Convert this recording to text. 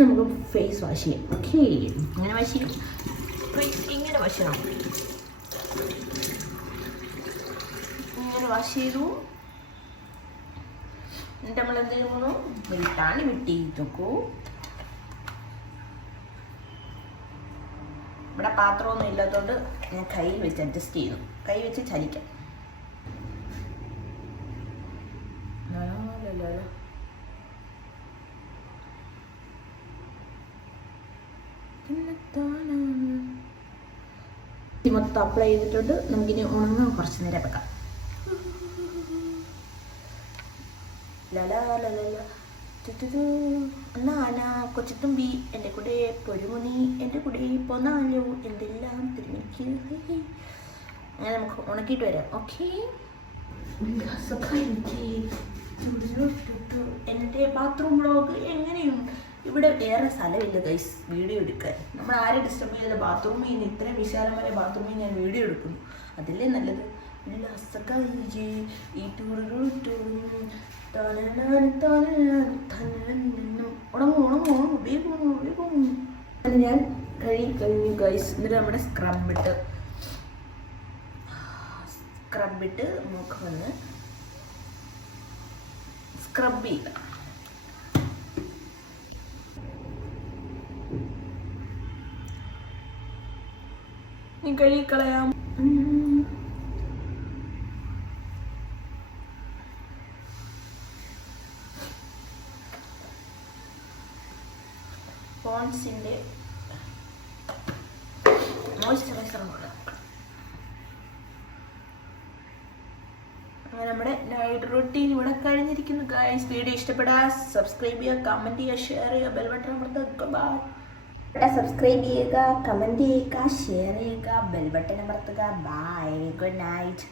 നമുക്ക് face wash ചെയ്യാം. Okay, ഇങ്ങനെ വാഷ് ചെയ്യും. ഇങ്ങനെ വാഷ് ചെയ്യണം. ഇങ്ങനെ വാഷ് ചെയ്തു. എന്നിട്ട് നമ്മൾ എന്ത് ചെയ്യുന്നു? വെട്ടാണ് വെട്ടിയിട്ടു. ഇവിടെ പാത്രമൊന്നും ഇല്ലാത്തതുകൊണ്ട് ഞാൻ കൈ വെച്ച് അഡ്ജസ്റ്റ് ചെയ്യുന്നു. കൈ വെച്ച് ചലിക്കാം. മൊത്തം അപ്ലൈ ചെയ്തിട്ടുണ്ട്. നമുക്കിനി ഉണങ്ങാൻ കുറച്ച് നേരം വെക്കാം. കൊച്ചുത്തുമ്പി എൻ്റെ കൂടെ പൊരുമുനി, എൻ്റെ കൂടെ പോന്നാലോ എന്തെല്ലാം തിരുമിക്ക്. അങ്ങനെ നമുക്ക് ഉണക്കിയിട്ട് വരാം. ഓക്കെ, എൻ്റെ ബാത്റൂം ബ്ലോഗ് എങ്ങനെയുണ്ട്? ഇവിടെ വേറെ സ്ഥലമില്ല ഗൈസ് വീഡിയോ എടുക്കാൻ. നമ്മൾ ആരെ ഡിസ്റ്റർബ് ചെയ്ത ബാത്റൂമിൽ നിന്ന്, ഇത്രയും വിശാലമായ ബാത്റൂമിൽ ഞാൻ വീഡിയോ എടുക്കുന്നു. അതില്ലേ നല്ലത്. ഞാൻ കഴുകി കഴിഞ്ഞു ഗൈസ്. എന്നിട്ട് നമ്മുടെ സ്ക്രബിട്ട് നമുക്ക് വന്ന് സ്ക്രബ് ചെയ്യുക. കഴുകിക്കളയാം. പോൺസിന്റെ മോയ്സ്ചറൈസർ നമ്മുടെ നൈറ്റ് റൂട്ടീൻ ഇവിടെ കഴിഞ്ഞിരിക്കുന്നു ഗൈസ്. വീഡിയോ ഇഷ്ടപ്പെടാ സബ്സ്ക്രൈബ് ചെയ്യുക, കമന്റ് ചെയ്യുക, ഷെയർ ചെയ്യുക, ബെൽ ബട്ടൺ അമർത്തുക. സബ്സ്ക്രൈബ് ചെയ്യുക, കമന്റ് ചെയ്യുക, ഷെയർ ചെയ്യുക, ബെൽ ബട്ടൺ അമർത്തുക. Bye, good night.